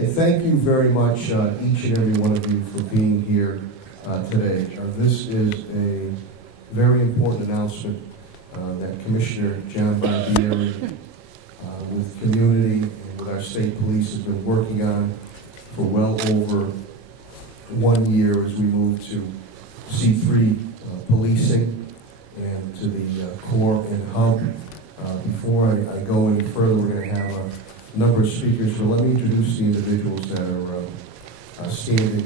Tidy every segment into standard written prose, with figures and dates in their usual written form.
Hey, thank you very much, each and every one of you, for being here today. This is a very important announcement that Commissioner John Barbieri, with community and with our state police, has been working on for well over 1 year as we move to C3 policing and to the core and hub. Before I go any further, we're going to have a number of speakers, but let me introduce the individuals that are standing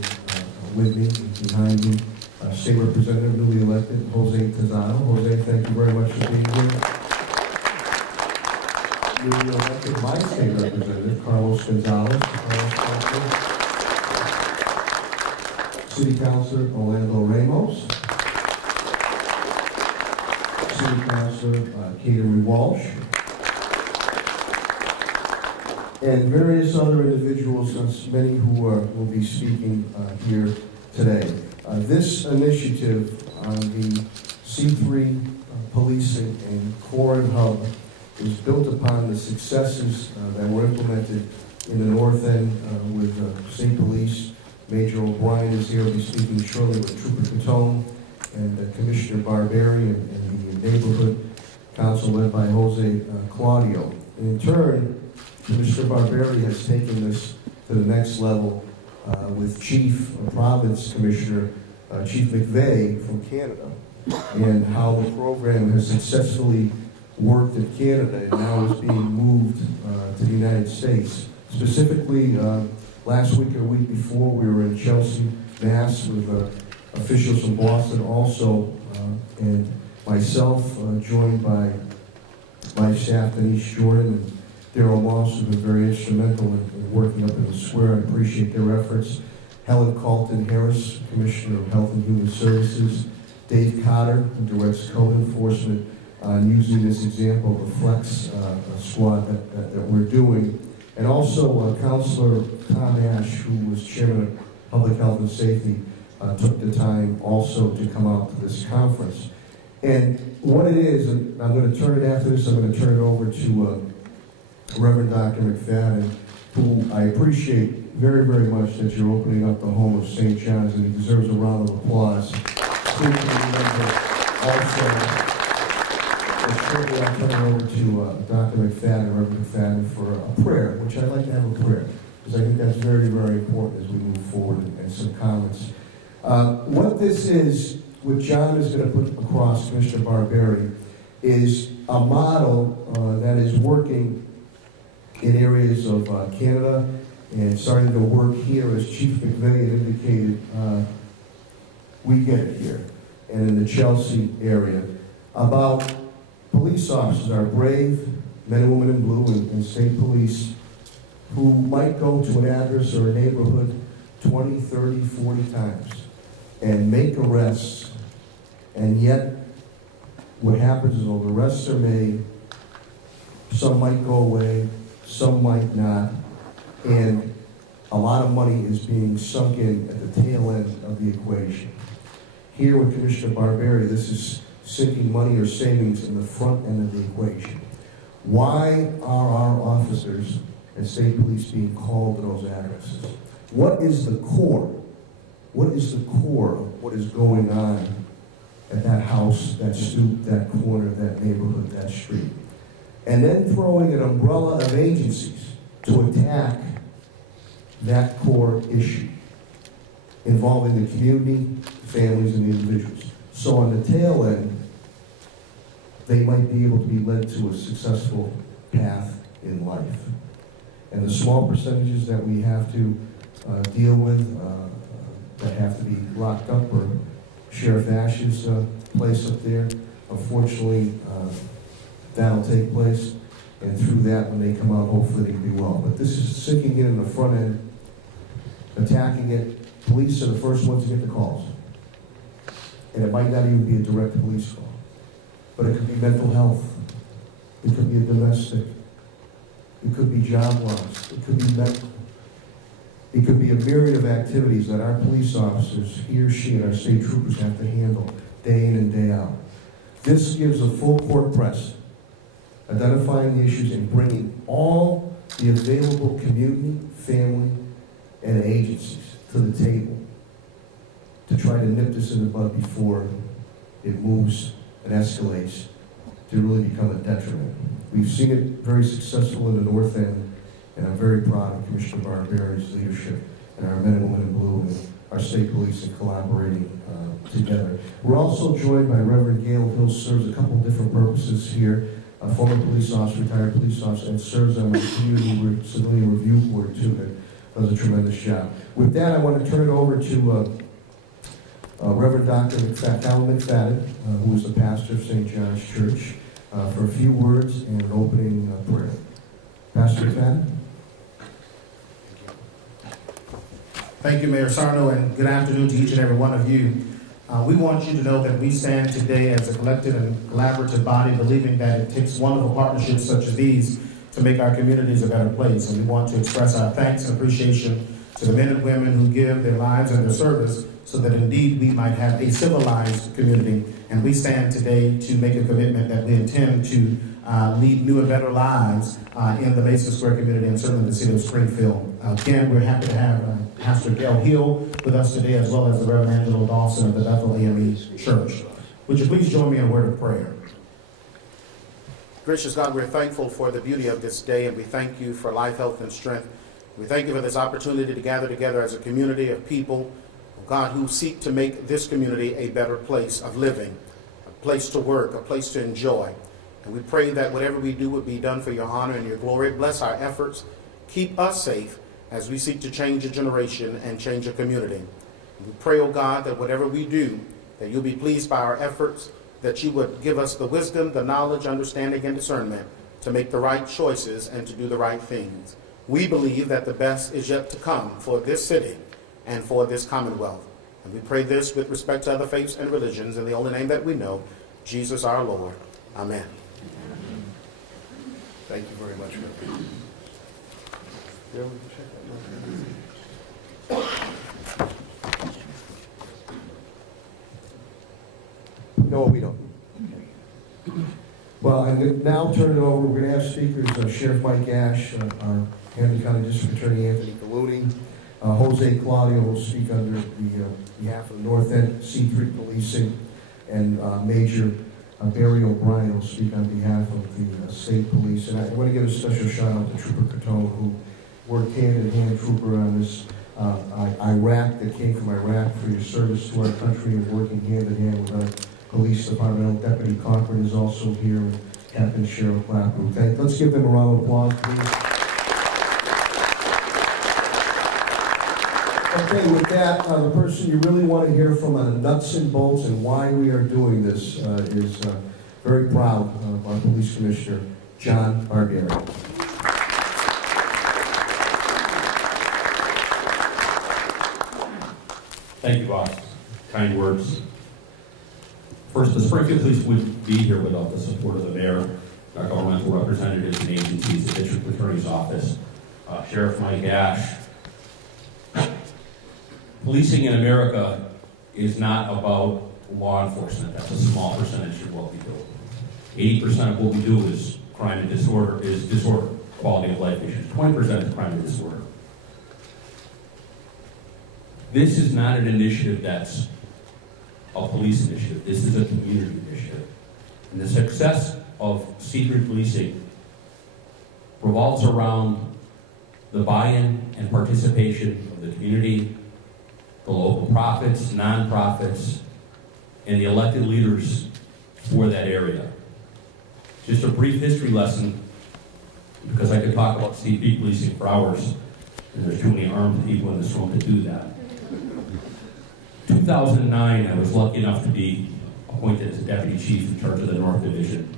with me and behind me. State Representative, newly elected, Jose Tazano. Jose, thank you very much for being here. Newly elected, my state representative, Carlos Gonzalez. City Councilor Orlando Ramos. City Councilor Catherine Walsh. And various other individuals, many who will be speaking here today. This initiative on the C3 policing and core and hub is built upon the successes that were implemented in the North End with state police. Major O'Brien is here, will be speaking shortly with Trooper Catone and Commissioner Barbieri and the neighborhood council led by Jose Claudio. In turn, Commissioner Barbieri has taken this to the next level with Chief Province Commissioner Chief McVeigh from Canada, and how the program has successfully worked in Canada and now is being moved to the United States. Specifically, last week or a week before, we were in Chelsea, Mass, with officials from Boston also, and myself, joined by my staff, Denise Jordan and Daryl Moss, who've been very instrumental in working up in the square. I appreciate their efforts. Helen Carlton-Harris, Commissioner of Health and Human Services. Dave Cotter, who directs code enforcement, using this example of a flex squad that we're doing. And also Councilor Tom Ash, who was Chairman of Public Health and Safety, took the time also to come out to this conference. And what it is, and I'm going to turn it after this, I'm going to turn it over to Reverend Dr. McFadden, who I appreciate very, very much that you're opening up the home of St. John's, and he deserves a round of applause. Please remember also, shortly I'll turn it over to Dr. McFadden, Reverend McFadden, for a prayer, which I'd like to have a prayer, because I think that's very, very important as we move forward, and some comments. What this is, what John is going to put across, Commissioner Barbieri, is a model that is working in areas of Canada and starting to work here, as Chief McVeigh had indicated. We get it here, and in the Chelsea area, about police officers, our brave men and women in blue and state police, who might go to an address or a neighborhood 20, 30, 40 times and make arrests, and yet what happens is, the arrests are made, some might go away, some might not, and a lot of money is being sunk in at the tail end of the equation. Here with Commissioner Barbieri, this is sinking money or savings in the front end of the equation. Why are our officers and state police being called to those addresses? What is the core? What is the core of what is going on at that house, that stoop, that corner, that neighborhood, that street? And then throwing an umbrella of agencies to attack that core issue involving the community, families, and the individuals. So on the tail end, they might be able to be led to a successful path in life. And the small percentages that we have to deal with, that have to be locked up, or Sheriff Ash's place up there, unfortunately, that'll take place. And through that, when they come out, hopefully they can be well. But this is sinking in the front end, attacking it. Police are the first ones to get the calls. And it might not even be a direct police call. But it could be mental health. It could be a domestic. It could be job loss. It could be medical. It could be a myriad of activities that our police officers, he or she, and our state troopers have to handle day in and day out. This gives a full court press, identifying the issues and bringing all the available community, family, and agencies to the table to try to nip this in the bud before it moves and escalates to really become a detriment. We've seen it very successful in the North End, and I'm very proud of Commissioner Barberi's leadership and our men and women in blue and our state police in collaborating together. We're also joined by Reverend Gail Hill, serves a couple different purposes here, a former police officer, retired police officer, and serves on my community civilian review board too, that does a tremendous job. With that, I want to turn it over to Reverend Dr. Calvin McFadden, who is the pastor of St. John's Church, for a few words and an opening prayer. Pastor McFadden. Thank you, Mayor Sarno, and good afternoon to each and every one of you. We want you to know that we stand today as a collective and collaborative body, believing that it takes wonderful partnerships such as these to make our communities a better place. And we want to express our thanks and appreciation to the men and women who give their lives and their service so that indeed we might have a civilized community. And we stand today to make a commitment that we intend to lead new and better lives in the Mason Square community and certainly the city of Springfield. Again, we're happy to have Pastor Gail Hill with us today, as well as the Reverend Angelo Dawson of the Bethel AME Church. Would you please join me in a word of prayer? Gracious God, we're thankful for the beauty of this day, and we thank you for life, health, and strength. We thank you for this opportunity to gather together as a community of people, God, who seek to make this community a better place of living, a place to work, a place to enjoy. And we pray that whatever we do would be done for your honor and your glory. Bless our efforts. Keep us safe as we seek to change a generation and change a community. And we pray, oh God, that whatever we do, that you'll be pleased by our efforts, that you would give us the wisdom, the knowledge, understanding, and discernment to make the right choices and to do the right things. We believe that the best is yet to come for this city and for this commonwealth. And we pray this with respect to other faiths and religions in the only name that we know, Jesus our Lord. Amen. Thank you very much. No, we don't. Well, I'm going to now turn it over. We're going to have speakers, Sheriff Mike Ash, our Hampton County District Attorney Anthony Gallooni, Jose Claudio will speak under the behalf of the North End C-3 Policing, and Major Barry O'Brien will speak on behalf of the state police. And I want to give a special shout out to Trooper Catone, who worked hand in hand, Trooper, on this Iraq, that came from Iraq, for your service to our country and working hand in hand with our police department. Deputy Cochran is also here, and Captain Cheryl Clapper. Let's give them a round of applause, please. Okay, with that, the person you really want to hear from on the nuts and bolts and why we are doing this is very proud of our police commissioner, John Barberi. Thank you, boss. Kind words. First, the Springfield Police would be here without the support of the mayor, our governmental representatives and agencies, the District Attorney's Office, Sheriff Mike Ash. Policing in America is not about law enforcement. That's a small percentage of what we do. 80% of what we do is crime and disorder, quality of life issues. 20% is crime and disorder. This is not an initiative that's a police initiative. This is a community initiative. And the success of C-3 policing revolves around the buy-in and participation of the community, the local profits, nonprofits, and the elected leaders for that area. Just a brief history lesson, because I could talk about C-3 policing for hours, and there's too many armed people in this room to do that. 2009, I was lucky enough to be appointed as a deputy chief in charge of the North Division.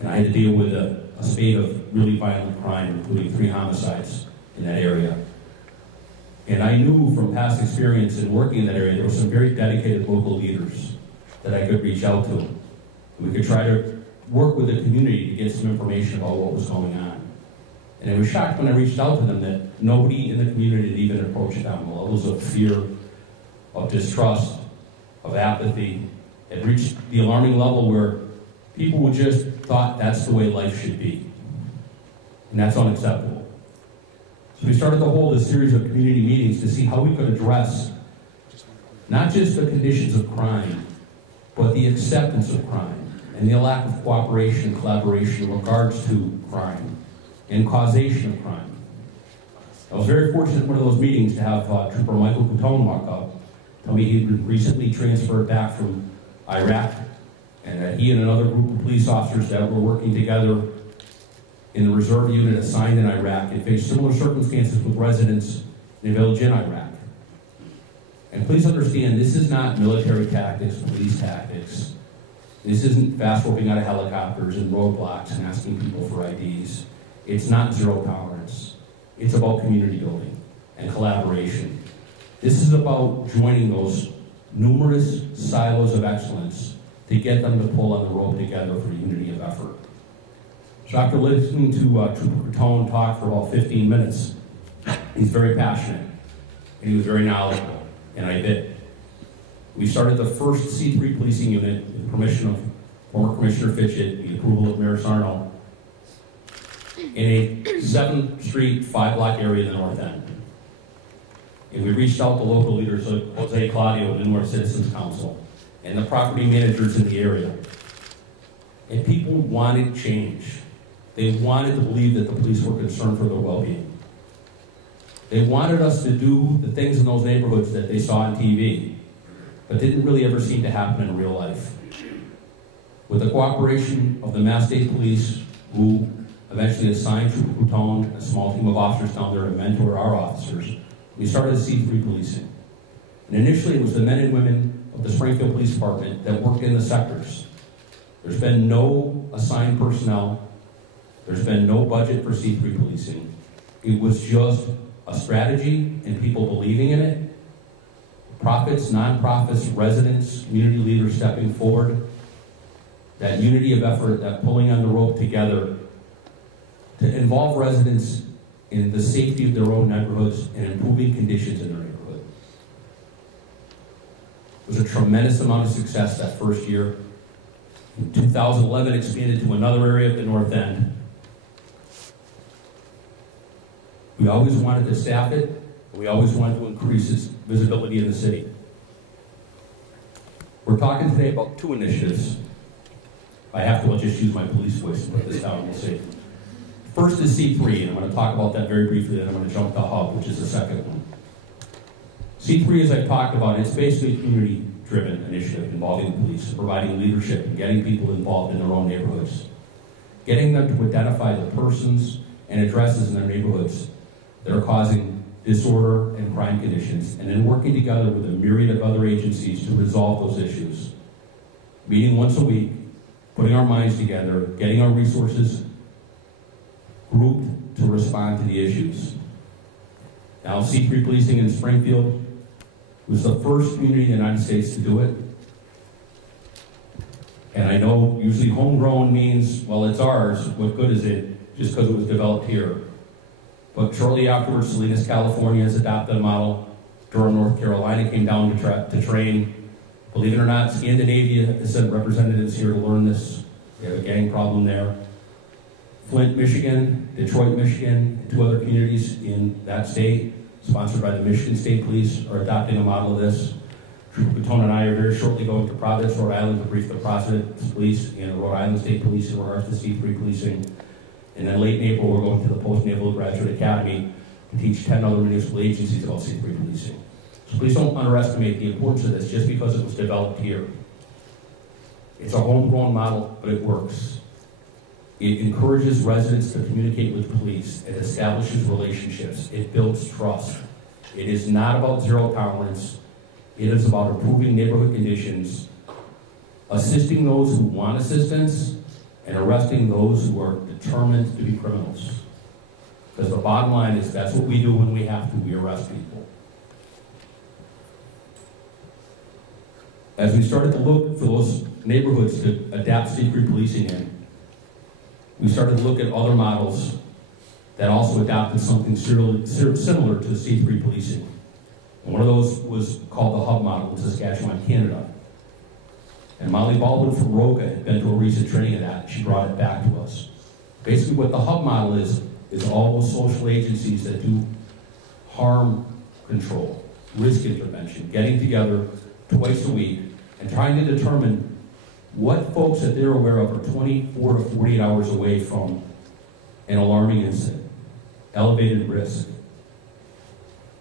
And I had to deal with a spate of really violent crime, including 3 homicides in that area. And I knew from past experience in working in that area, there were some very dedicated local leaders that I could reach out to. And we could try to work with the community to get some information about what was going on. And I was shocked when I reached out to them that nobody in the community had even approached them. Levels of fear, of distrust, of apathy, had reached the alarming level where people just thought that's the way life should be. And that's unacceptable. So we started to hold a series of community meetings to see how we could address not just the conditions of crime, but the acceptance of crime and the lack of cooperation and collaboration in regards to crime and causation of crime. I was very fortunate in one of those meetings to have Trooper Michael Coutone walk up, tell me he'd been recently transferred back from Iraq, and that he and another group of police officers that were working together in the reserve unit assigned in Iraq had faced similar circumstances with residents in a village in Iraq. And please understand, this is not military tactics, police tactics. This isn't fast roping out of helicopters and roadblocks and asking people for IDs. It's not zero tolerance. It's about community building and collaboration. This is about joining those numerous silos of excellence to get them to pull on the rope together for unity of effort. So after listening to Trooper Coutone talk for about 15 minutes, he's very passionate and he was very knowledgeable, and I bit. We started the first C-3 policing unit with the permission of former Commissioner Fitchett, the approval of Mayor Sarno, in a 7th Street, 5-block area in the North End. And we reached out to local leaders like Jose Claudio and the North Citizens Council and the property managers in the area. And people wanted change. They wanted to believe that the police were concerned for their well-being. They wanted us to do the things in those neighborhoods that they saw on TV, but didn't really ever seem to happen in real life. With the cooperation of the Mass State Police, who eventually assigned Trooper Coutone, a small team of officers down there to mentor our officers, we started C-3 policing. And initially it was the men and women of the Springfield Police Department that worked in the sectors. There's been no assigned personnel. There's been no budget for C-3 policing. It was just a strategy and people believing in it. Profits, nonprofits, residents, community leaders stepping forward. That unity of effort, that pulling on the rope together to involve residents in the safety of their own neighborhoods and improving conditions in their neighborhood. It was a tremendous amount of success that first year. In 2011, expanded to another area at the North End. We always wanted to staff it, but we always wanted to increase its visibility in the city. We're talking today about 2 initiatives. I have to, I'll just use my police voice and put this down and we'll see. First is C3, and I'm going to talk about that very briefly, then I'm going to jump to Hub, which is the second one. C3, as I've talked about, it's basically a community-driven initiative involving the police, providing leadership and getting people involved in their own neighborhoods. Getting them to identify the persons and addresses in their neighborhoods that are causing disorder and crime conditions, and then working together with a myriad of other agencies to resolve those issues. Meeting once a week, putting our minds together, getting our resources grouped to respond to the issues. Now, C3 policing in Springfield was the first community in the United States to do it. And I know usually homegrown means, well, it's ours, what good is it, just because it was developed here. But shortly afterwards, Salinas, California has adopted a model. Durham, North Carolina came down to train. Believe it or not, Scandinavia has sent representatives here to learn this. We have a gang problem there. Flint, Michigan, Detroit, Michigan, and 2 other communities in that state, sponsored by the Michigan State Police, are adopting a model of this. Trooper Coutone and I are very shortly going to Providence, Rhode Island to brief the Providence Police and the Rhode Island State Police in regards to C3 policing. And then late in April, we're going to the Post-Naval Graduate Academy to teach 10 other municipal agencies about C3 policing. So please don't underestimate the importance of this just because it was developed here. It's a homegrown model, but it works. It encourages residents to communicate with police. It establishes relationships. It builds trust. It is not about zero tolerance. It is about improving neighborhood conditions, assisting those who want assistance, and arresting those who are determined to be criminals. Because the bottom line is that's what we do when we have to. We arrest people. As we started to look for those neighborhoods to adapt C3 policing in, we started to look at other models that also adopted something similar to C3 policing. And one of those was called the Hub model in Saskatchewan, Canada. And Molly Baldwin from Roca had been to a recent training of that, and she brought it back to us. Basically what the Hub model is is all those social agencies that do harm control, risk intervention, getting together twice a week and trying to determine what folks that they're aware of are 24 to 48 hours away from an alarming incident, elevated risk.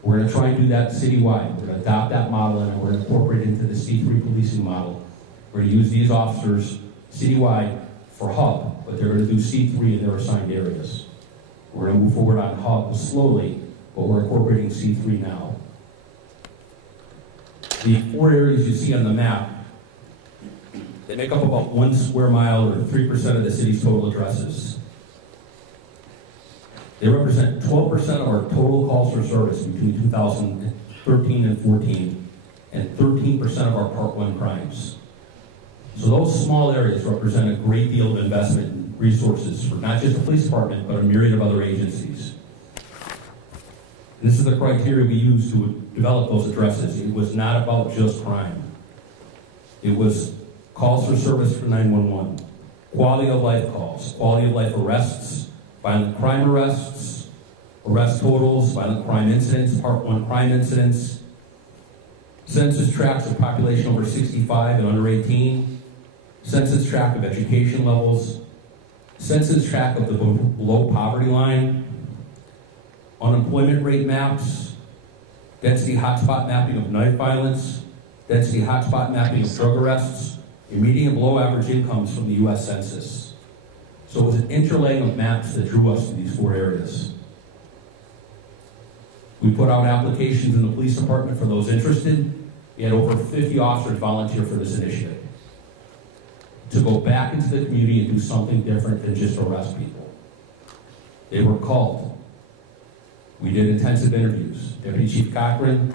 We're going to try and do that citywide. We're going to adopt that model and we're going to incorporate it into the C3 policing model. We're going to use these officers citywide for hub, but they're going to do C3 in their assigned areas. We're going to move forward on hub slowly, but we're incorporating C3 now. The 4 areas you see on the map, they make up about 1 square mile or 3% of the city's total addresses. They represent 12% of our total calls for service between 2013 and 14, and 13% of our Part 1 crimes. So those small areas represent a great deal of investment in resources for not just the police department, but a myriad of other agencies. And this is the criteria we used to develop those addresses. It was not about just crime. It was calls for service for 911, quality of life calls, quality of life arrests, violent crime arrests, arrest totals, violent crime incidents, Part 1 crime incidents, census tracts of population over 65 and under 18, census tract of education levels, census tract of the below poverty line, unemployment rate maps, density hotspot mapping of knife violence, density hotspot mapping of drug arrests, and median below average incomes from the U.S. Census. So it was an interlaying of maps that drew us to these 4 areas. We put out applications in the police department for those interested. We had over 50 officers volunteer for this initiative to go back into the community and do something different than just arrest people. They were called. We did intensive interviews. Deputy Chief Cochran,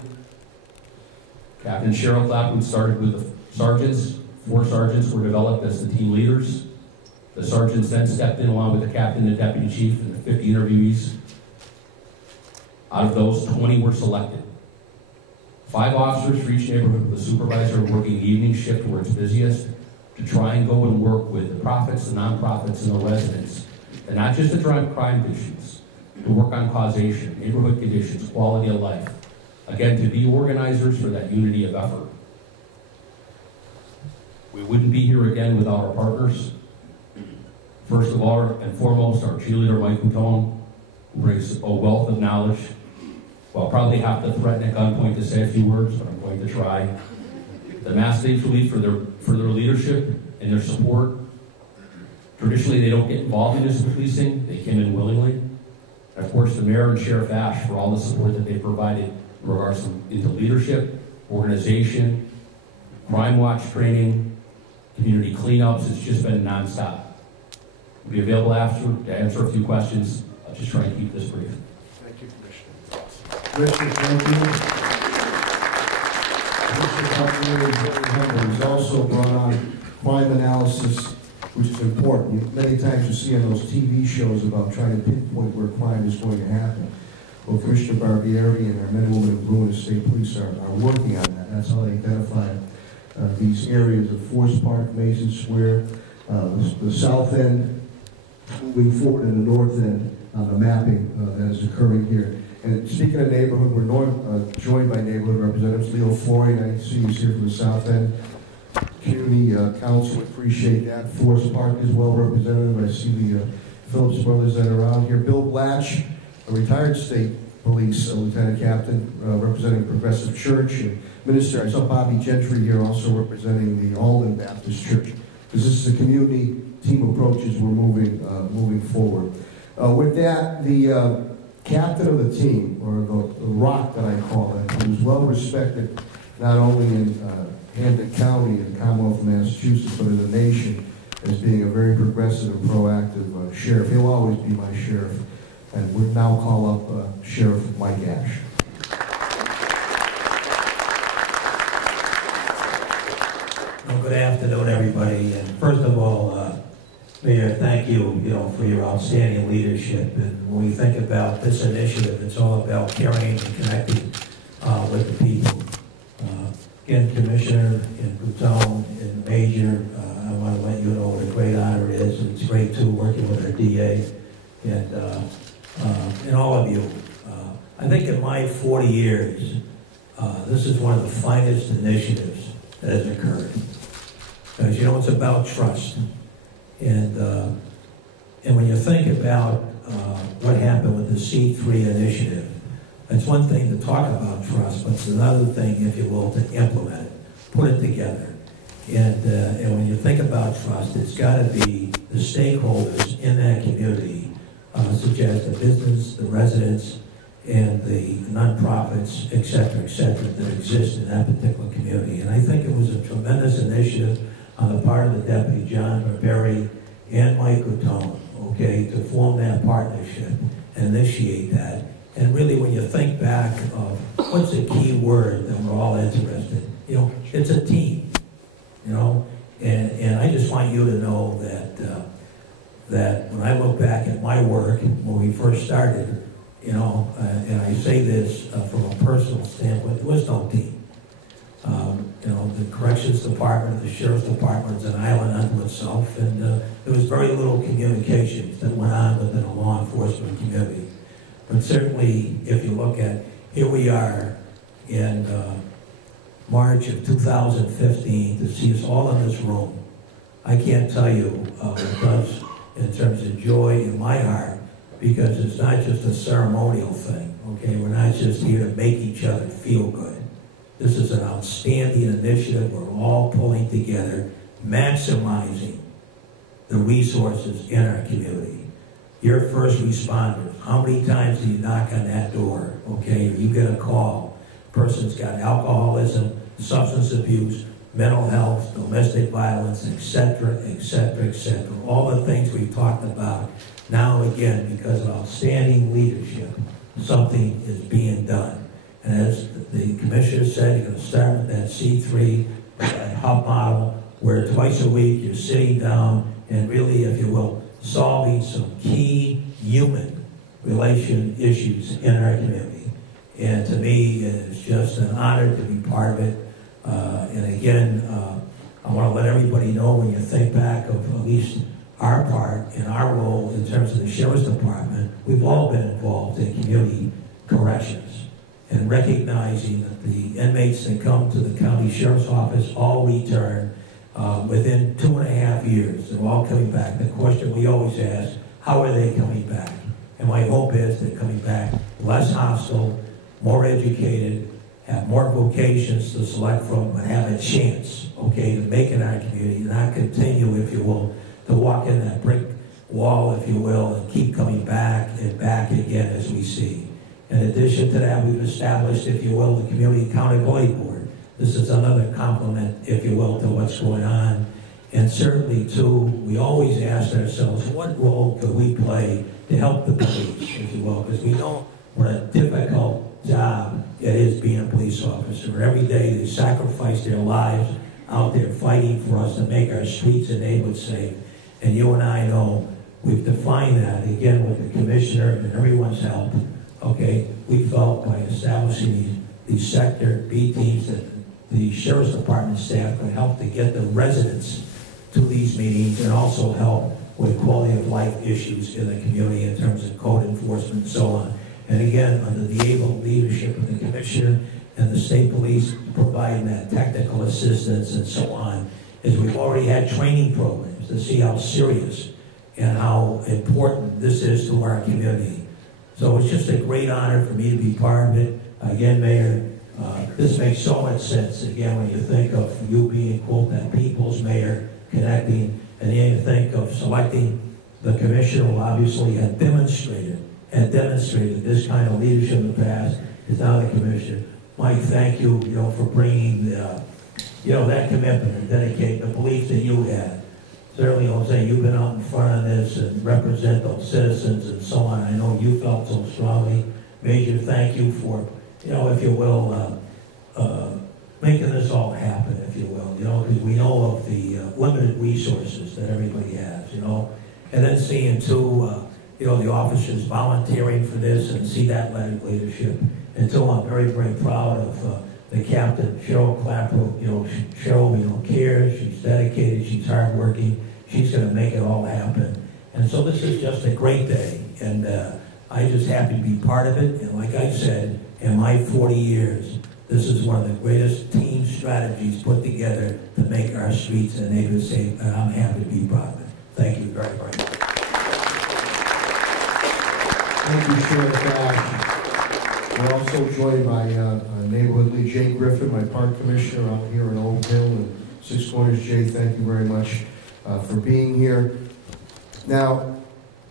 Captain Cheryl Clapwood started with the sergeants. 4 sergeants were developed as the team leaders. The sergeants then stepped in along with the captain and deputy chief and the 50 interviewees. Out of those, 20 were selected. 5 officers for each neighborhood with a supervisor working the evening shift where it's busiest to try and go and work with the profits, the nonprofits, and the residents. And not just to drive crime issues, to work on causation, neighborhood conditions, quality of life. Again, to be organizers for that unity of effort. We wouldn't be here again without our partners. First of all and foremost, our cheerleader, Mike Coutone, who brings a wealth of knowledge. Well, I'll probably have to threaten at gunpoint to say a few words, but I'm going to try. The Mass State Police for their leadership and their support. Traditionally, they don't get involved in this policing. They came in willingly. And of course, the Mayor and Sheriff Ash for all the support that they provided in regards into leadership, organization, crime watch training, community cleanups. It's just been nonstop. We'll be available after to answer a few questions. I'll just try and keep this brief. Thank you, Commissioner. Commissioner, thank you. Commissioner has also brought on crime analysis, which is important. Many times you see on those TV shows about trying to pinpoint where crime is going to happen. Well, Commissioner Barbieri and our men and women of Blue and State Police are working on that. That's how they identify these areas of Forest Park, Mason Square, the south end, moving forward in the north end on the mapping that is occurring here. And speaking of neighborhood, we're joined by neighborhood representatives. Leo Floyd, I see he's here from the south end. Community Council, appreciate that. Forest Park is well represented. I see the Phillips brothers that are out here. Bill Blatch, a retired state police lieutenant captain, representing Progressive Church and minister. I saw Bobby Gentry here also representing the Alden Baptist Church. Because this is a community team approach as we're moving forward. With that, the captain of the team, or the rock that I call it, who's well respected not only in Hampton County and the Commonwealth of Massachusetts, but in the nation, as being a very progressive and proactive sheriff. He'll always be my sheriff. And we'll now call up Sheriff Mike Ash. Well, good afternoon, everybody. And first of all, Mayor, thank you, for your outstanding leadership. And when we think about this initiative, it's all about caring and connecting with the people. Again, Commissioner and Coutone and Major, I want to let you know what a great honor it is. It's great too working with our DA. And and all of you, I think in my 40 years, this is one of the finest initiatives that has occurred. Because, you know, it's about trust. And when you think about what happened with the C-3 initiative, it's one thing to talk about trust, but it's another thing, if you will, to implement it, put it together. And when you think about trust, it's got to be the stakeholders in that community, such as the business, the residents, and the nonprofits, et cetera, that exist in that particular community. And I think it was a tremendous initiative on the part of the Deputy John Barberry and Mike Guttone, okay, to form that partnership and initiate that. And really, when you think back of what's the key word that we're all interested, you know, it's a team, you know. And I just want you to know that when I look back at my work when we first started, you know, and I say this from a personal standpoint, there was no team. You know, the Corrections Department, the Sheriff's Department is an island unto itself, and there was very little communications that went on within a law enforcement community. But certainly, if you look at, here we are in March of 2015, to see us all in this room, I can't tell you what it does in terms of joy in my heart, because it's not just a ceremonial thing, okay? We're not just here to make each other feel good. This is an outstanding initiative. We're all pulling together, maximizing the resources in our community. Your first responders, how many times do you knock on that door, okay? You get a call, person's got alcoholism, substance abuse, mental health, domestic violence, etc., all the things we've talked about. Now again, because of outstanding leadership, something is being done. And as the commissioner said, you're going to start with that C3, that hub model, where twice a week you're sitting down and really, if you will, solving some key human relation issues in our community. And to me, it's just an honor to be part of it. And again, I want to let everybody know, when you think back of at least our part and our role in terms of the Sheriff's Department, we've all been involved in community corrections. And recognizing that the inmates that come to the county sheriff's office all return within 2.5 years. They're all coming back. The question we always ask, how are they coming back? And my hope is they're coming back less hostile, more educated, have more vocations to select from, but have a chance, okay, to make it our community, not continue, if you will, to walk in that brick wall, if you will, and keep coming back and back again, as we see. In addition to that, we've established, if you will, the Community Accountability Board. This is another complement, if you will, to what's going on. And certainly, too, we always ask ourselves, what role could we play to help the police, if you will? Because we know what a difficult job it is being a police officer. Every day they sacrifice their lives out there fighting for us to make our streets and neighborhoods safe. And you and I know we've defined that, again, with the commissioner and everyone's help. Okay, we felt by establishing these sector B teams that the Sheriff's Department staff could help to get the residents to these meetings and also help with quality of life issues in the community in terms of code enforcement and so on. And again, under the able leadership of the Commissioner and the state police providing that technical assistance and so on, is we've already had training programs to see how serious and how important this is to our community. So it's just a great honor for me to be part of it. Again, Mayor, this makes so much sense. Again, when you think of you being, quote, that people's mayor, connecting, and then you think of selecting the commissioner who obviously had demonstrated this kind of leadership in the past, is now the commissioner. Mike, thank you, for bringing that commitment and dedicating the belief that you had. Certainly, Jose, you've been out in front of this and represent those citizens and so on. I know you felt so strongly. Major thank you for, if you will, making this all happen, if you will, because we know of the limited resources that everybody has, and then seeing, too, the officers volunteering for this and see that leadership. And so I'm very, very proud of the captain, Cheryl Clapper. Cheryl, cares, she's dedicated, she's hardworking. She's going to make it all happen. And so this is just a great day. And I just happy to be part of it, and like I said, in my 40 years, this is one of the greatest team strategies put together to make our streets and neighborhoods safe, and I'm happy to be part of it. Thank you very, very much. Thank you, Sheriff Ash. We're also joined by neighborhood lead Jay Griffin, my park commissioner out here in Old Hill and Six Corners. Jay, thank you very much for being here. Now,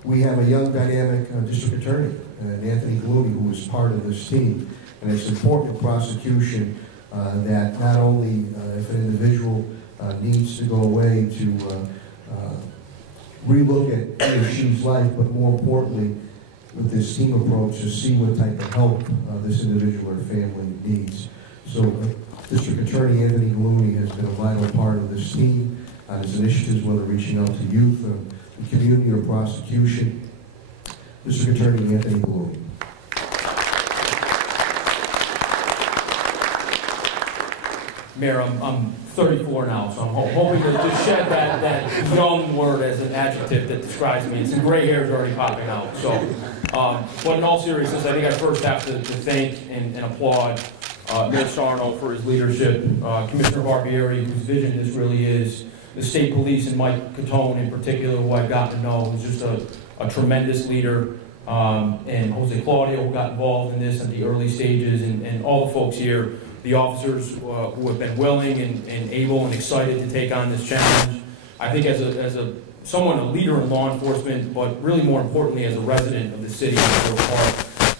we have a young, dynamic district attorney, Anthony Glooney, who is part of this team. And it's important in prosecution that not only if an individual needs to go away to relook at he or she's life, but more importantly, with this team approach, to see what type of help this individual or family needs. So District Attorney Anthony Glooney has been a vital part of this team on his initiatives, whether reaching out to youth, the community, or prosecution. District Attorney Anthony Glooney. Mayor, I'm 34 now, so I'm hoping to just shed that young word as an adjective that describes me. And some gray hairs already popping out. So, but in all seriousness, I think I first have to thank and applaud Mayor Sarno for his leadership, Commissioner Barbieri, whose vision this really is, the state police, and Mike Catone in particular, who I've gotten to know, who's just a tremendous leader, and Jose Claudio, who got involved in this at the early stages, and all the folks here, the officers who have been willing and able and excited to take on this challenge. I think as a someone, a leader in law enforcement, but really more importantly as a resident of the city of Borough Park,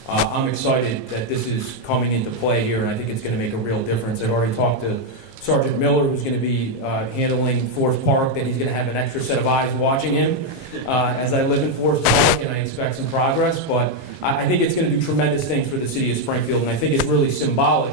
I'm excited that this is coming into play here, and I think it's going to make a real difference. I've already talked to Sergeant Miller, who's going to be handling Forest Park, that he's going to have an extra set of eyes watching him as I live in Forest Park, and I expect some progress. But I think it's going to do tremendous things for the city of Springfield, and I think it's really symbolic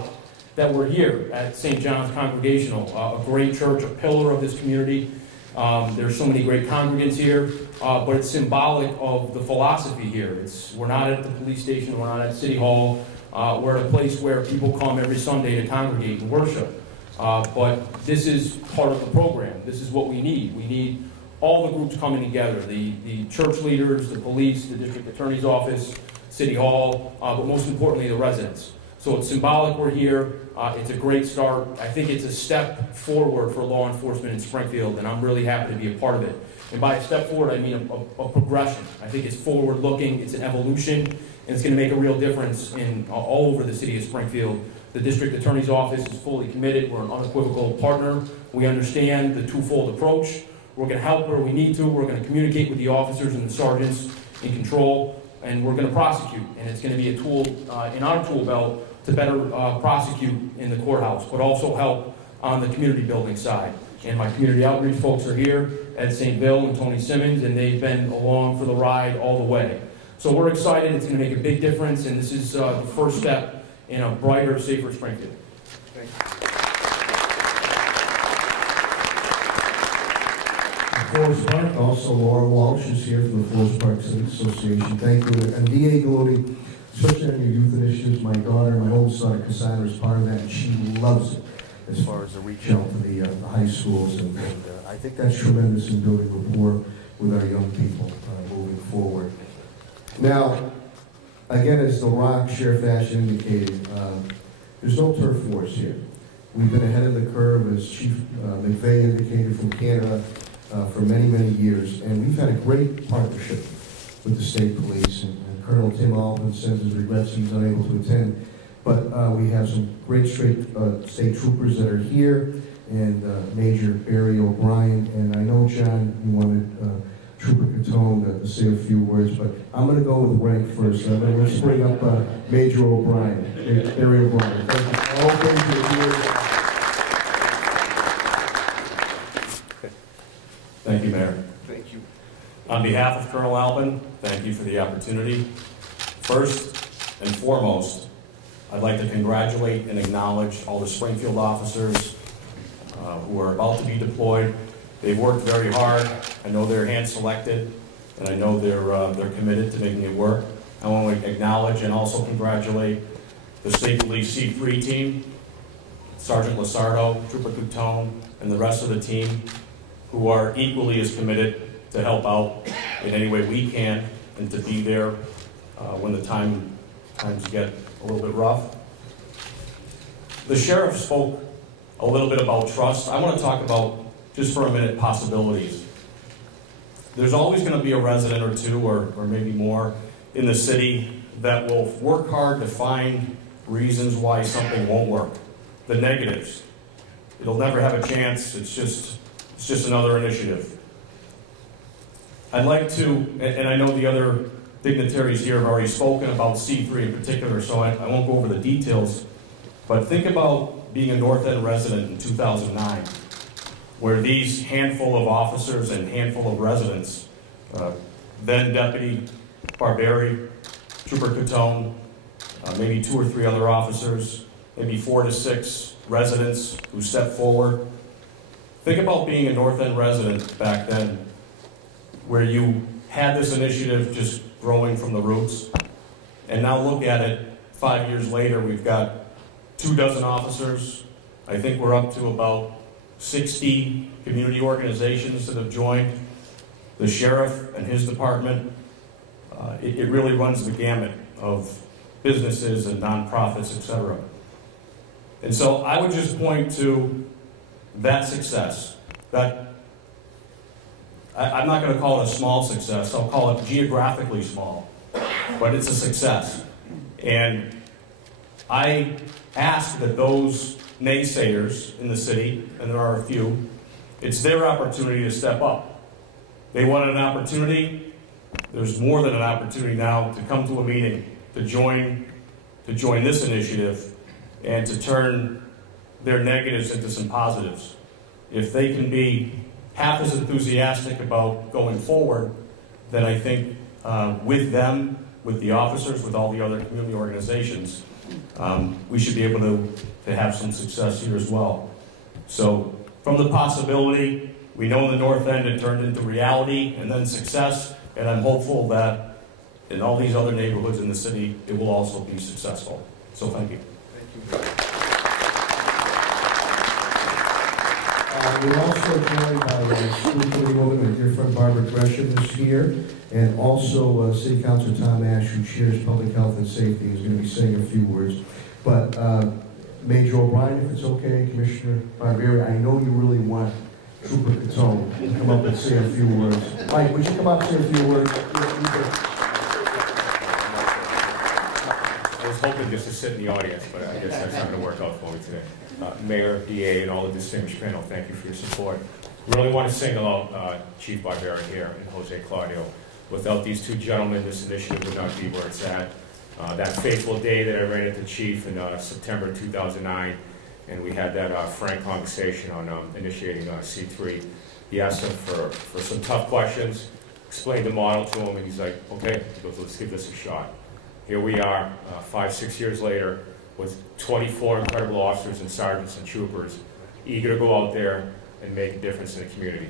that we're here at St. John's Congregational, a great church, a pillar of this community. There's so many great congregants here, but it's symbolic of the philosophy here. We're not at the police station, we're not at City Hall, we're at a place where people come every Sunday to congregate and worship. But this is part of the program. This is what we need. We need all the groups coming together, the church leaders, the police, the district attorney's office, City Hall, but most importantly, the residents. So it's symbolic we're here. It's a great start. I think it's a step forward for law enforcement in Springfield, and I'm really happy to be a part of it. And by a step forward, I mean a progression. I think it's forward-looking, it's an evolution, and it's going to make a real difference in all over the city of Springfield. The district attorney's office is fully committed. We're an unequivocal partner. We understand the twofold approach. We're going to help where we need to. We're going to communicate with the officers and the sergeants in control, and we're going to prosecute. And it's going to be a tool in our tool belt to better prosecute in the courthouse, but also help on the community building side. And my community outreach folks are here, Ed St. Bill and Tony Simmons, and they've been along for the ride all the way. So we're excited. It's going to make a big difference, and this is the first step in a brighter, safer Springfield. Thank you. Forest Park, also Laura Walsh is here from the Forest Park City Association. Thank you. And D.A. Glooney, especially on your youth initiatives, my daughter, my oldest daughter, Cassandra, is part of that, and she loves it as far as the reach out to the high schools. And I think that's tremendous in building rapport with our young people moving forward. Now, again, as The Rock, Sheriff Ash indicated, there's no turf wars here. We've been ahead of the curve, as Chief McVeigh indicated, from Canada for many, many years. And we've had a great partnership with the state police. And Colonel Tim Alvin sends his regrets he's unable to attend. But we have some great state troopers that are here, and Major Barry O'Brien. And I know, John, you wanted Trooper Catone to say a few words, but I'm going to go with rank first. I'm going to bring up Major O'Brien, Barry O'Brien. Thank you. All things are here. Thank you, Mayor. Thank you. On behalf of Colonel Alvin, thank you for the opportunity. First and foremost, I'd like to congratulate and acknowledge all the Springfield officers who are about to be deployed. They've worked very hard. I know they're hand-selected, and I know they're committed to making it work. I want to acknowledge and also congratulate the State Police C-3 team, Sergeant Lasardo, Trooper Coutone, and the rest of the team, who are equally as committed to help out in any way we can and to be there when the times get a little bit rough. The sheriff spoke a little bit about trust. I want to talk about, just for a minute, possibilities. There's always going to be a resident or two, or maybe more, in the city that will work hard to find reasons why something won't work. The negatives. It'll never have a chance. It's just another initiative. I'd like to, and I know the other dignitaries here have already spoken about C3 in particular, so I won't go over the details, but think about being a North End resident in 2009, where these handful of officers and handful of residents, then Deputy Barberi, Trooper Catone, maybe 2 or 3 other officers, maybe 4 to 6 residents who stepped forward. Think about being a North End resident back then, where you had this initiative just growing from the roots, and now look at it 5 years later. We've got 24 officers. I think we're up to about 60 community organizations that have joined. The sheriff and his department, it really runs the gamut of businesses and nonprofits, etc. And so I would just point to that success. That I'm not going to call it a small success. I'll call it geographically small, but it's a success. And I ask that those naysayers in the city, and there are a few, it's their opportunity to step up. They wanted an opportunity. There's more than an opportunity now to come to a meeting, to join this initiative, and to turn their negatives into some positives. If they can be half as enthusiastic about going forward, then I think with them, with the officers, with all the other community organizations, we should be able to have some success here as well. So from the possibility, we know in the North End it turned into reality and then success, and I'm hopeful that in all these other neighborhoods in the city, it will also be successful. So thank you. Thank you. We're also joined by school committee woman, my dear friend Barbara Gresham is here, and also City Councilor Tom Ash, who chairs Public Health and Safety, is going to be saying a few words. But Major O'Brien, if it's okay, Commissioner Barberi, I know you really want Trooper Catone to come up and say a few words. Mike, would you come up and say a few words? I was hoping just to sit in the audience, but I guess that's not going to work out for me today. Mayor, DA, and all the distinguished panel, thank you for your support. Really want to single out Chief Barberi here and Jose Claudio. Without these two gentlemen, this initiative would not be where it's at. That fateful day that I ran into Chief in September 2009, and we had that frank conversation on initiating C3. He asked him for some tough questions, explained the model to him, and he's like, okay, he goes, let's give this a shot. Here we are, 5, 6 years later, with 24 incredible officers and sergeants and troopers, eager to go out there and make a difference in the community.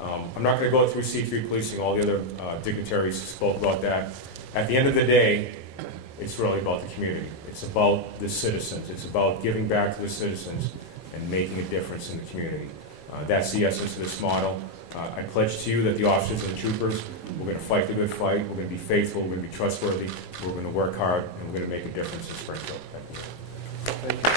I'm not going to go through C3 policing, all the other dignitaries spoke about that. At the end of the day, it's really about the community. It's about the citizens. It's about giving back to the citizens and making a difference in the community. That's the essence of this model. I pledge to you that the officers and the troopers, we're going to fight the good fight, we're going to be faithful, we're going to be trustworthy, we're going to work hard, and we're going to make a difference in Springfield. Thank you.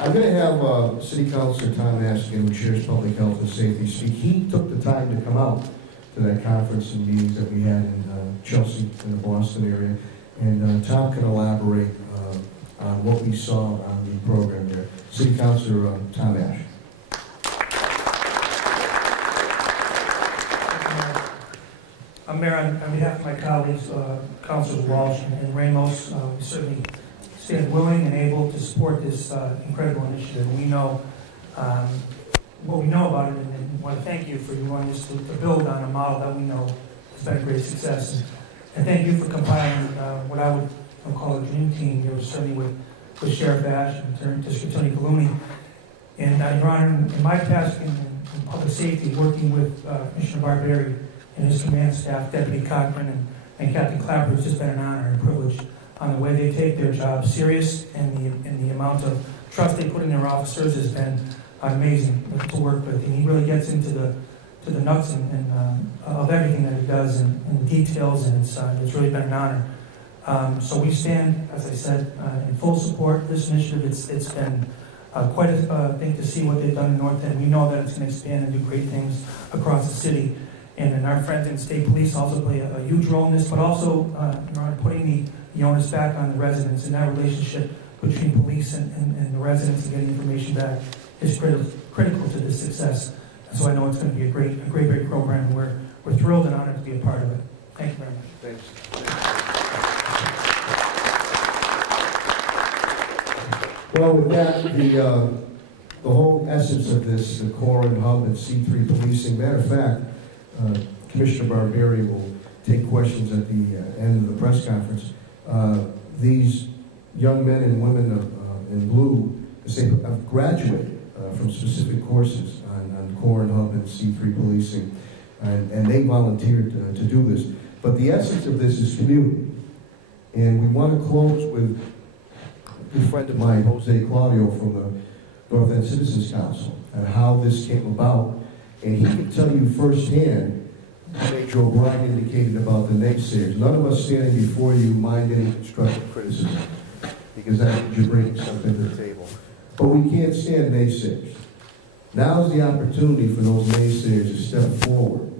I'm going to have City Councilor Tom Askin, who chairs Public Health and Safety, speak. He took the time to come out to that conference and meetings that we had in Chelsea, in the Boston area. And Tom can elaborate on what we saw on the program there. City Councilor Tom Ash. I'm Mayor, on behalf of my colleagues, Councilors Walsh and Ramos, we certainly stand willing and able to support this incredible initiative. We know what we know about it, and want to thank you for wanting us to build on a model that we know has been a great success. And thank you for compiling what I would call a dream team. There was certainly with Sheriff Ash and District Attorney Gallooni. And Your Honor, in my task in public safety, working with Commissioner Barberi and his command staff, Deputy Cochran and Captain Clapper, it's just been an honor and privilege on the way they take their job serious, and the amount of trust they put in their officers has been amazing to work with. And he really gets into the the nuts of everything that he does and the details, and it's really been an honor. So we stand, as I said, in full support of this initiative. It's been quite a thing to see what they've done in North End. We know that it's going to expand and do great things across the city. And our friends in state police also play a huge role in this, but also putting the onus back on the residents, and that relationship between police and the residents and getting information back is critical to this success. And so I know it's going to be a great program, and we're thrilled and honored to be a part of it. Thank you very much. Thanks. Well, with that, the whole essence of this, the core and hub and C3 policing, matter of fact, Commissioner Barbieri will take questions at the end of the press conference. These young men and women in blue have graduated from specific courses on core and hub and C3 policing, and they volunteered to do this. But the essence of this is community. And we want to close with a good friend of mine, Jose Claudio, from the North End Citizens Council, and how this came about. And he can tell you firsthand, Major O'Brien indicated about the naysayers. None of us standing before you mind any constructive criticism, because that means you're bringing something to the table. But we can't stand naysayers. Now's the opportunity for those naysayers to step forward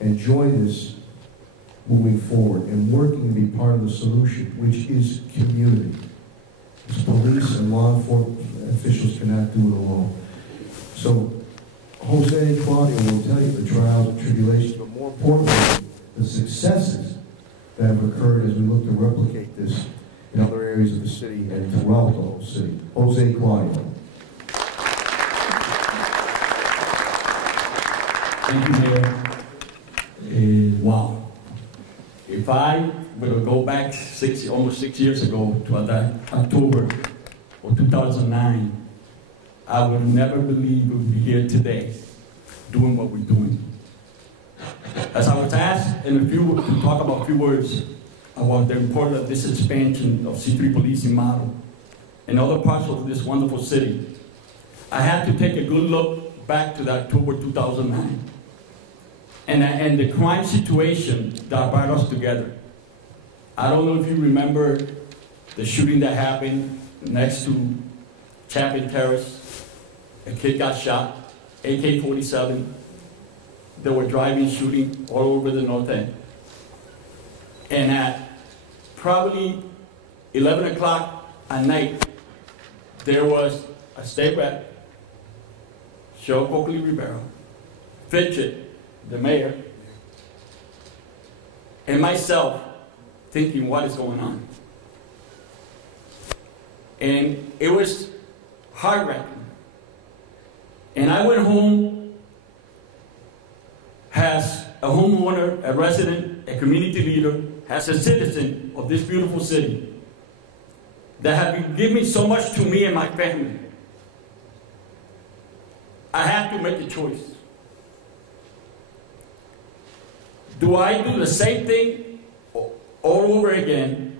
and join us moving forward and working to be part of the solution, which is community. Because police and law enforcement officials cannot do it alone. So Jose Claudio will tell you the trials and tribulations, but more importantly, the successes that have occurred as we look to replicate this in other areas of the city and throughout the whole city. Jose Claudio. Thank you, Mayor. Wow. If I were to go back almost 6 years ago to that October of 2009, I would never believe we would be here today doing what we're doing. As I was asked to talk about a few words about the importance of this expansion of C3 policing model in other parts of this wonderful city, I had to take a good look back to that October 2009 and the crime situation that brought us together. I don't know if you remember the shooting that happened next to Chapin Terrace. A kid got shot, AK-47. They were driving, shooting all over the North End. And at probably 11 o'clock at night, there was a state rep, Cheryl Coakley Rivera, Fitchett, the mayor, and myself thinking, what is going on? And it was heart-wrenching. And I went home as a homeowner, a resident, a community leader, as a citizen of this beautiful city that have been giving so much to me and my family. I had to make a choice. Do I do the same thing all over again,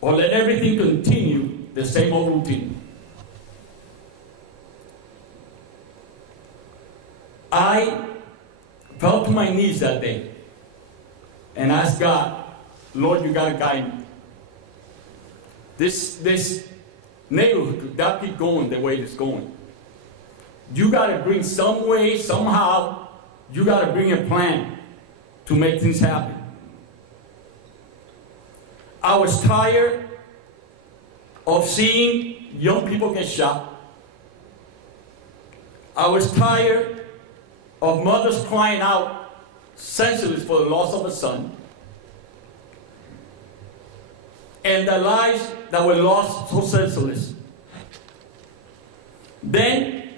or let everything continue the same old routine? I fell to my knees that day and asked God, Lord, you got to guide me. This neighborhood could not keep going the way it's going. You got to bring some way, somehow, you got to bring a plan to make things happen. I was tired of seeing young people get shot. I was tired of mothers crying out senseless for the loss of a son, and the lives that were lost so senseless. Then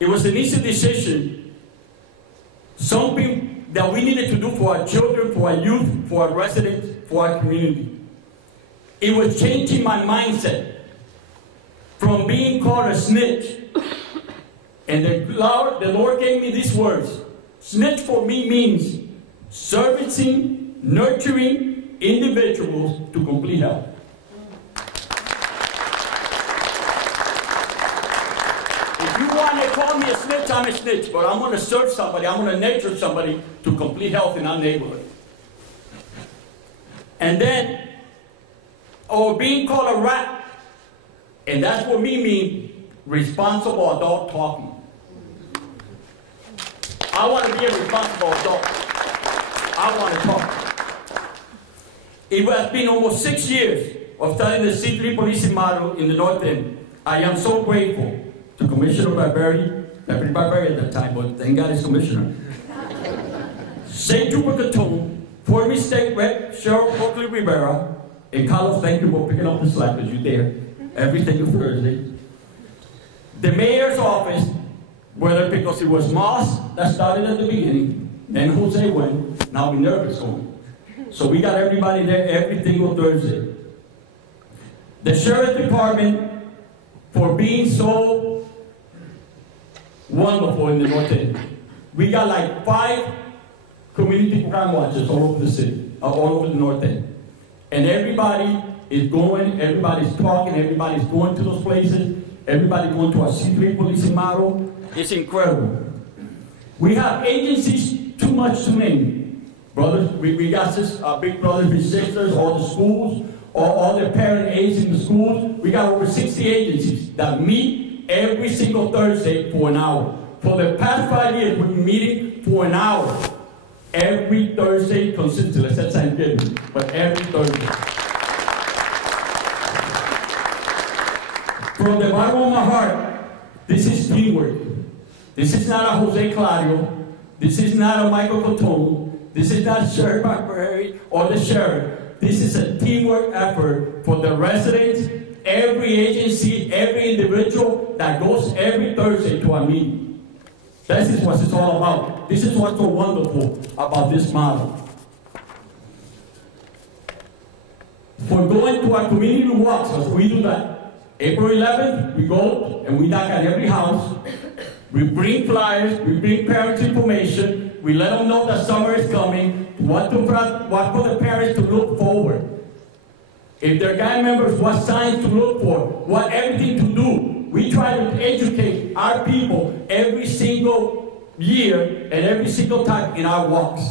it was an easy decision, something that we needed to do for our children, for our youth, for our residents, for our community. It was changing my mindset from being called a snitch. And the Lord gave me these words. Snitch for me means servicing, nurturing individuals to complete health. If you want to call me a snitch, I'm a snitch. But I'm going to serve somebody, I'm going to nurture somebody to complete health in our neighborhood. And then, or being called a rat. And that's what we mean, responsible adult talking. I want to be a responsible adult. I want to talk. It has been almost 6 years of studying the C-3 policing model in the North End. I am so grateful to Commissioner Barberi, Deputy Barberi at that time, but thank God he's Commissioner. St. Trooper Catone, former State Rep Sheriff Oakley Rivera, and Carlos, thank you for picking up the slack because you're there every single Thursday. The mayor's office, whether because it was Moss that started at the beginning, then Jose went, now Minerva's going. So we got everybody there every single Thursday. The Sheriff's Department, for being so wonderful in the North End. We got like 5 community crime watchers all over the city, all over the North End. And everybody is going, everybody's talking, everybody's going to those places, everybody's going to our C-3 policing model. It's incredible. We have agencies too much to name. Brothers, we got big brothers, big sisters, all the schools, all the parent aides in the schools. We got over 60 agencies that meet every single Thursday for an hour. For the past 5 years, we've been meeting for an hour. Every Thursday consistently. That's Thanksgiving, but every Thursday. From the bottom of my heart, this is teamwork. This is not a Jose Claudio. This is not a Michael Cotone. This is not Sheriff Barberi or the sheriff. This is a teamwork effort for the residents, every agency, every individual that goes every Thursday to our meeting. This is what it's all about. This is what's so wonderful about this model. For going to our community walks, as we do that. April 11th, we go and we knock at every house. We bring flyers, we bring parents information. We let them know that summer is coming, what for the parents to look forward. If they're gang members, what signs to look for, what everything to do. We try to educate our people every single year and every single time in our walks.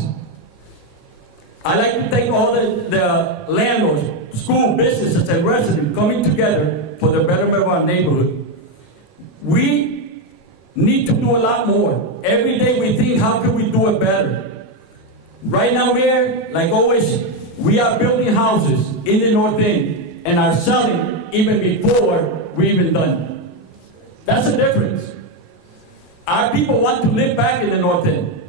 I like to thank all the landlords, school, businesses, and residents coming together for the betterment of our neighborhood. We need to do a lot more. Every day we think, how can we do it better? Right now, Mayor, like always, we are building houses in the North End and are selling even before we even done. That's the difference. Our people want to live back in the North End.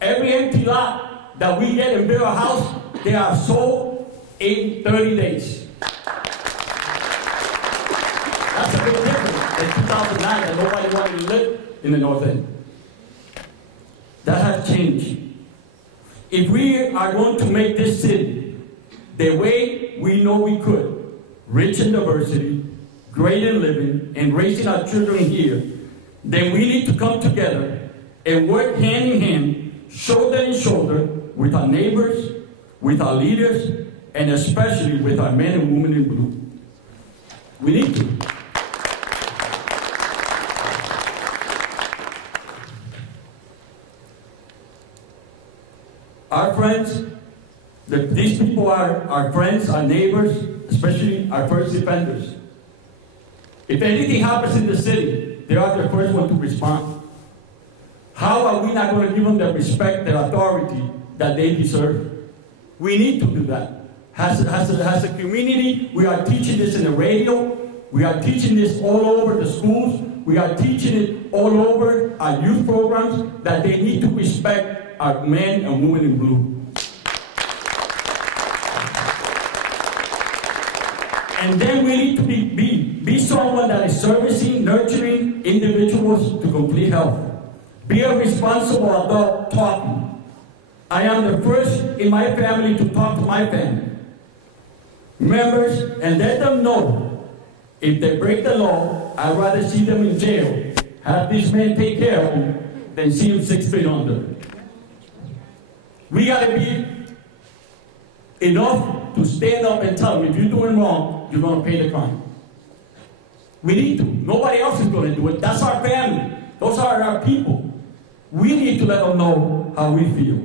Every empty lot that we get and build a house, they are sold in 30 days. That's a big difference in 2009 that nobody wanted to live in the North End. That has changed. If we are going to make this city the way we know we could, rich in diversity, great in living, and raising our children here, then we need to come together and work hand in hand, shoulder in shoulder, with our neighbors, with our leaders, and especially with our men and women in blue. We need to. Our friends, these people are our friends, our neighbors, especially our first defenders. If anything happens in the city, they are the first one to respond. How are we not going to give them the respect, the authority that they deserve? We need to do that. As a community, we are teaching this in the radio. We are teaching this all over the schools. We are teaching it all over our youth programs that they need to respect our men and women in blue. And then we need to be someone that is servicing, nurturing individuals to complete health. Be a responsible adult talking. I am the first in my family to talk to my family members and let them know if they break the law, I'd rather see them in jail, have these men take care of them, than see them 6 feet under. We got to be enough to stand up and tell them, if you're doing wrong, you're going to pay the crime. We need to. Nobody else is going to do it. That's our family. Those are our people. We need to let them know how we feel.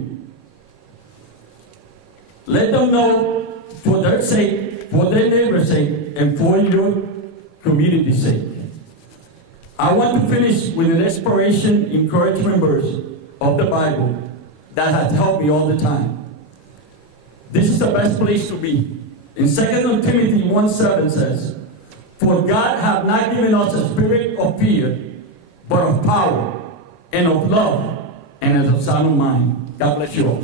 Let them know for their sake, for their neighbor's sake, and for your community's sake. I want to finish with an inspiration, encouragement verse of the Bible that has helped me all the time. This is the best place to be. In 2 Timothy 1:7 says, "For God hath not given us a spirit of fear, but of power, and of love, and of sound mind." God bless you all.